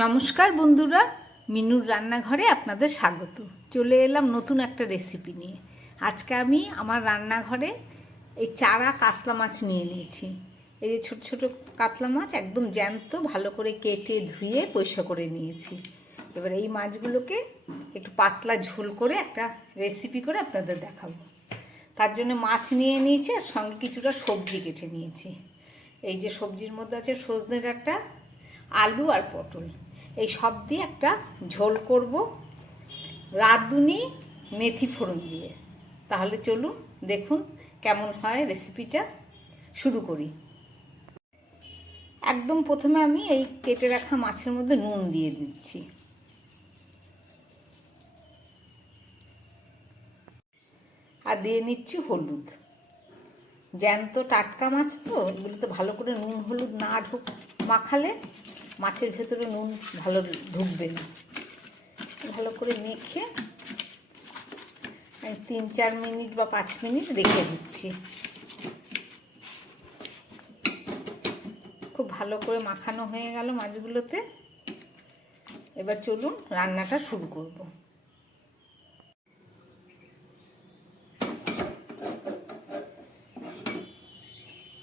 নমস্কার বন্ধুরা, মিনুর রান্নাঘরে আপনাদের স্বাগত। চলে এলাম নতুন একটা রেসিপি নিয়ে। আজকে আমি আমার রান্নাঘরে এই চারা কাতলা মাছ নিয়ে নিয়েছি। এই যে ছোট ছোট কাতলা মাছ একদম জ্যান্ত, ভালো করে কেটে ধুয়ে পরিষ্কার করে নিয়েছি। এবার এই মাছগুলোকে একটু পাতলা ঝোল করে একটা রেসিপি করে আপনাদের দেখাবো। তার জন্য মাছ নিয়ে নিয়েছি আর সঙ্গে কিছুটা সবজি কেটে নিয়েছি। এই যে সবজির মধ্যে আছে সজনে ডাঁটা, আলু আর পটল, এই সব দিয়ে একটা ঝোল করব রাঁধুনি মেথি ফোড়ন দিয়ে। তাহলে চলুন দেখুন কেমন হয় রেসিপিটা। শুরু করি। একদম প্রথমে আমি এই কেটে রাখা মাছের মধ্যে নুন দিয়ে দিচ্ছি, আর দিয়ে নিচ্ছি হলুদ। জ্যান্ত টাটকা মাছ তো, এগুলোতে ভালো করে নুন হলুদ না মাখালে মাছের ভেতরে নুন ভালো ঢুকবে না। ভালো করে মেখে আমি 3-4 মিনিট বা 5 মিনিট রেখে দিচ্ছি। খুব ভালো করে মাখানো হয়ে গেল মাছগুলোতে। এবার চলুন রান্নাটা শুরু করব।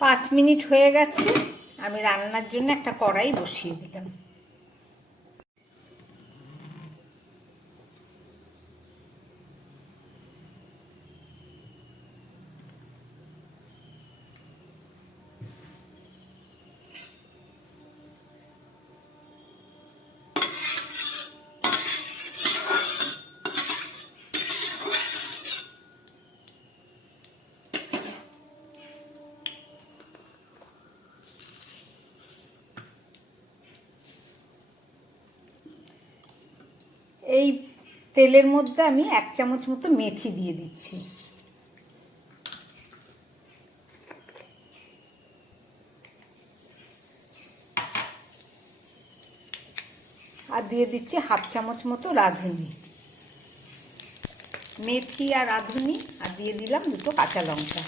পাঁচ মিনিট হয়ে গেছে, আমি রান্নার জন্য একটা কড়াই বসিয়ে দিলাম। এই তেলের মধ্যে আমি 1 চামচ মতো মেথি দিয়ে দিচ্ছি, আর দিয়ে দিচ্ছি 1/2 চামচ মতো রাঁধুনি। মেথি আর রাঁধুনি, আর দিয়ে দিলাম 2টো কাঁচা লঙ্কা।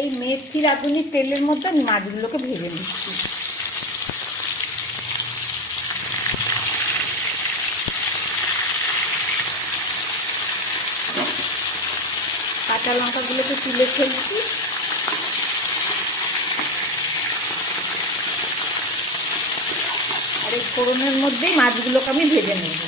এই মেথি রাঁধুনি তেলের মধ্যে আমি মাছগুলোকে ভেজে নিচ্ছি। কাঁচা লঙ্কাগুলোকে তুলে ফেলছি। আর এই ফোড়নের মধ্যেই মাছগুলোকে আমি ভেজে নেব।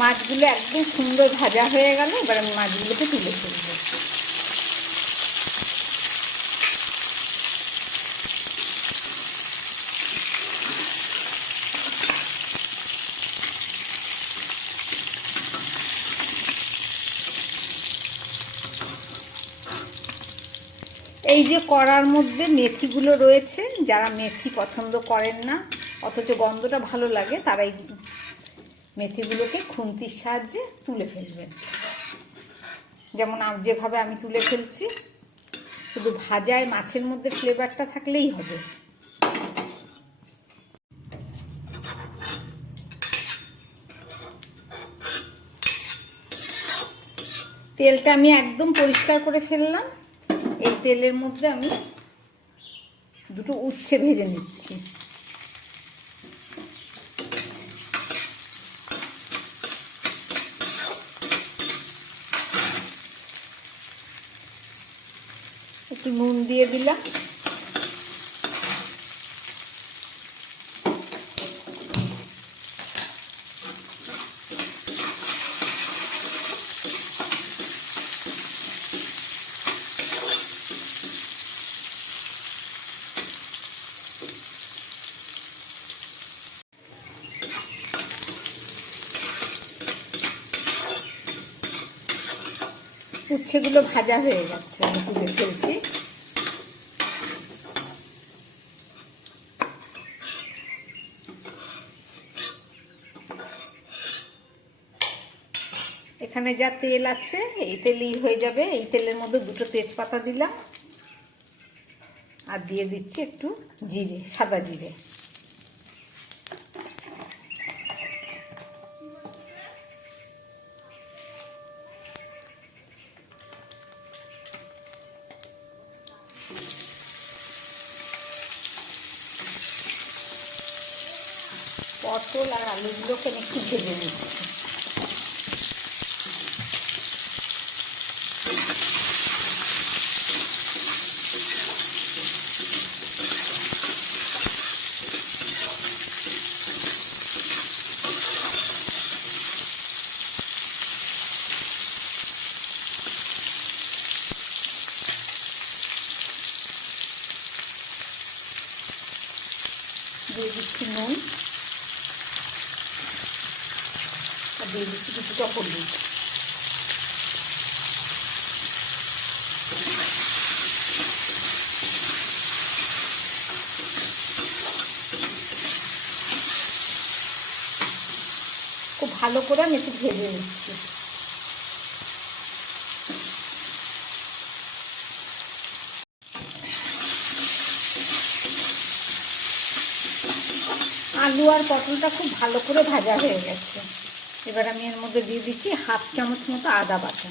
মাছগুলো একদম সুন্দর ভাজা হয়ে গেল। এবার আমি মাছগুলোকে তুলে ফেলবো। এই যে কড়ার মধ্যে মেথিগুলো রয়েছে, যারা মেথি পছন্দ করেন না অথচ গন্ধটা ভালো লাগে, তারা এই মেথিগুলোকে খুন্তির সাহায্যে তুলে ফেলবেন। যেমন যেভাবে আমি তুলে ফেলছি। শুধু ভাজায় মাছের মধ্যে ফ্লেভারটা থাকলেই হবে। তেলটা আমি একদম পরিষ্কার করে ফেললাম। এই তেলের মধ্যে আমি 2টো উচ্ছে ভেজে নিচ্ছি। একটু নুন দিয়ে দিলাম। উচ্ছেগুলো ভাজা হয়ে যাচ্ছে, আমি তুলে ফেলছি। এখানে যা তেল আছে এই তেলই হয়ে যাবে। এই তেলের মধ্যে 2টো তেজপাতা দিলাম আর দিয়ে দিচ্ছি একটু জিরে, সাদা জিরে। পটল আর আলুগুলোকে একটু ভেজে নিচ্ছি। দিয়ে দিচ্ছি নুন আর দিয়ে দিচ্ছি কিছুটা হলুদ। খুব ভালো করে আমি একটু ভেজে নিচ্ছি। আলু আর পটলটা খুব ভালো করে ভাজা হয়ে গেছে। এবার আমি এর মধ্যে দিয়ে দিচ্ছি 1/2 চামচ মতো আদা বাটা।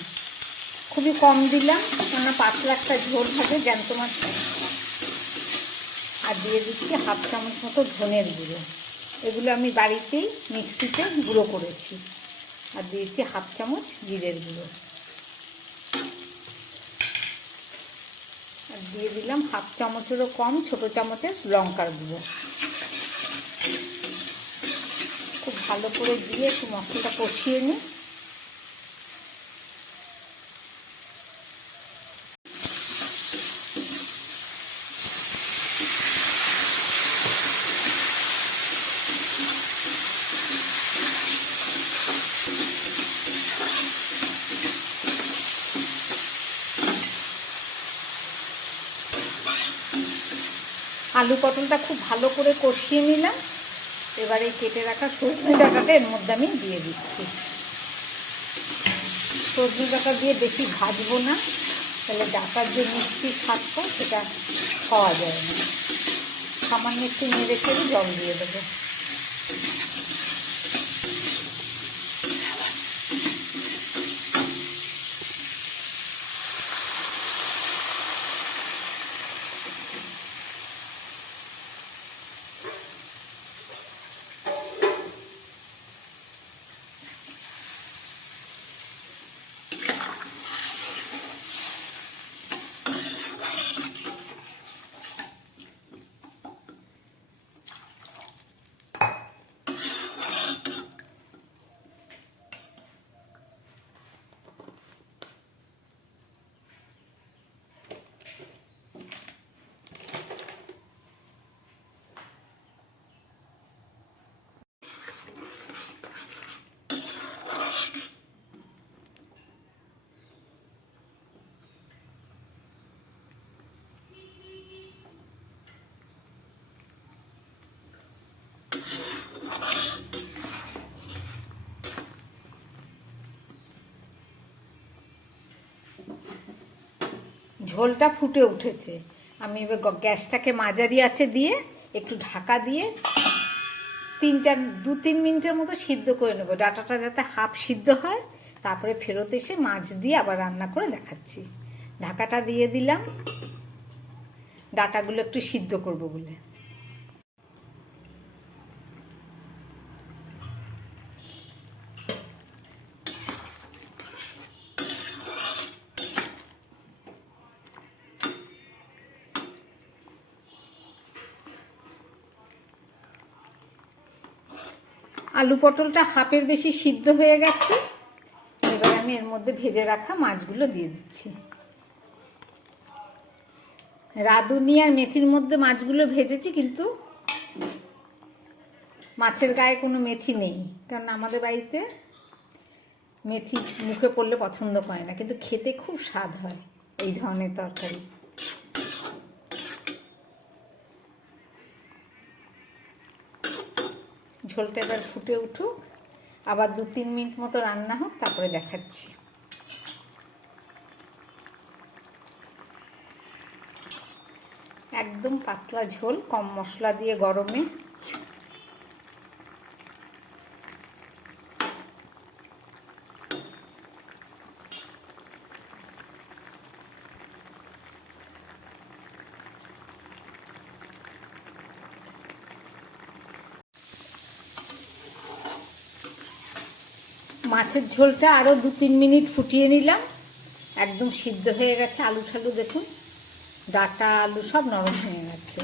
খুবই কম দিলাম, কেননা পাতলা একটা ঝোল থাকে জ্যান্ত মাছ। আর দিয়ে দিচ্ছি 1/2 চামচ মতো ধনের গুঁড়ো। এগুলো আমি বাড়িতেই মিক্সিতে গুঁড়ো করেছি। আর দিয়েছি 1/2 চামচ জিরের গুঁড়ো। আর দিয়ে দিলাম 1/2 চামচেরও কম ছোট চামচের লঙ্কার গুঁড়ো। খুব ভালো করে দিয়ে একটু মশলাটা কষিয়ে নিই। আলু পটলটা খুব ভালো করে কষিয়ে নিলাম। এবারে কেটে রাখা সজনে ডাঁটাটা এর মধ্যে আমি দিয়ে দিচ্ছি। সজনে ডাঁটা দিয়ে বেশি ভাজবো না, তাহলে ডাঁটার যে মিষ্টি স্বাদটা সেটা পাওয়া যায় না। সামান্য একটু নেড়ে চেড়ে জল দিয়ে দেবো। ঝোলটা ফুটে উঠেছে। আমি এবার গ্যাসটাকে মাঝারি আঁচে দিয়ে একটু ঢাকা দিয়ে 2-3 মিনিটের মতো সিদ্ধ করে নেবো। ডাঁটাটা যাতে হাফ সিদ্ধ হয়, তারপরে ফেরত এসে মাছ দিয়ে আবার রান্না করে দেখাচ্ছি। ঢাকাটা দিয়ে দিলাম ডাঁটাগুলো একটু সিদ্ধ করব বলে। আলু পটলটা হাফের বেশি সিদ্ধ হয়ে গেছে। এবার আমি এর মধ্যে ভেজে রাখা মাছগুলো দিয়ে দিচ্ছি। রাঁধুনি আর মেথির মধ্যে মাছগুলো ভেজেছি, কিন্তু মাছের গায়ে কোনো মেথি নেই, কারণ আমাদের বাড়িতে মেথি মুখে পড়লে পছন্দ করে না, কিন্তু খেতে খুব স্বাদ হয় এই ধরনের তরকারি। ঝোলটা এবার ফুটে উঠুক, আবার 2-3 মিনিট মতো রান্না হোক, তারপরে দেখাচ্ছি। একদম পাতলা ঝোল, কম মশলা দিয়ে গরমে। মাছের ঝোলটা আরও 2-3 মিনিট ফুটিয়ে নিলাম। একদম সিদ্ধ হয়ে গেছে। আলু ঠালু দেখুন, ডাঁটা আলু সব নরম হয়ে গেছে।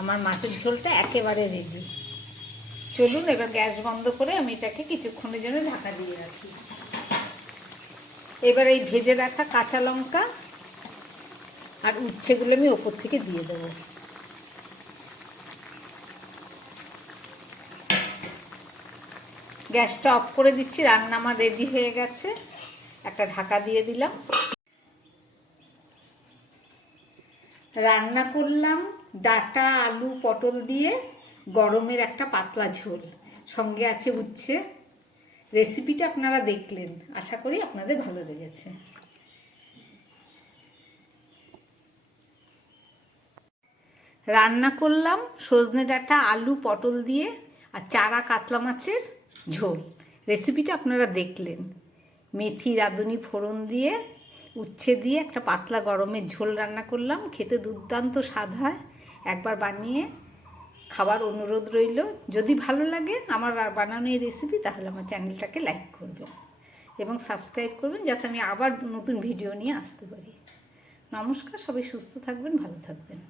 আমার মাছের ঝোলটা একেবারে রেডি। চলুন এবার গ্যাস বন্ধ করে আমি এটাকে কিছুক্ষণের জন্য ঢাকা দিয়ে রাখি। এবার এই ভেজে রাখা কাঁচা লঙ্কা আর উচ্ছেগুলো আমি ওপর থেকে দিয়ে দেবো। গ্যাসটা অফ করে দিচ্ছি। রান্না আমার রেডি হয়ে গেছে। একটা ঢাকা দিয়ে দিলাম। রান্না করলাম ডাঁটা আলু পটল দিয়ে গরমের একটা পাতলা ঝোল, সঙ্গে আছে উচ্ছে। রেসিপিটা আপনারা দেখলেন, আশা করি আপনাদের ভালো লেগেছে। রান্না করলাম সজনে ডাঁটা আলু পটল দিয়ে আর চারা কাতলা মাছের ঝোল। রেসিপিটা আপনারা দেখলেন। মেথি রাঁধুনি ফোড়ন দিয়ে উচ্ছে দিয়ে একটা পাতলা গরমের ঝোল রান্না করলাম। খেতে দুর্দান্ত স্বাদ হয়। একবার বানিয়ে খাবার অনুরোধ রইল। যদি ভালো লাগে আমার বানানো এই রেসিপি, তাহলে আমার চ্যানেলটাকে লাইক করবেন এবং সাবস্ক্রাইব করবেন, যাতে আমি আবার নতুন ভিডিও নিয়ে আসতে পারি। নমস্কার, সবাই সুস্থ থাকবেন, ভালো থাকবেন।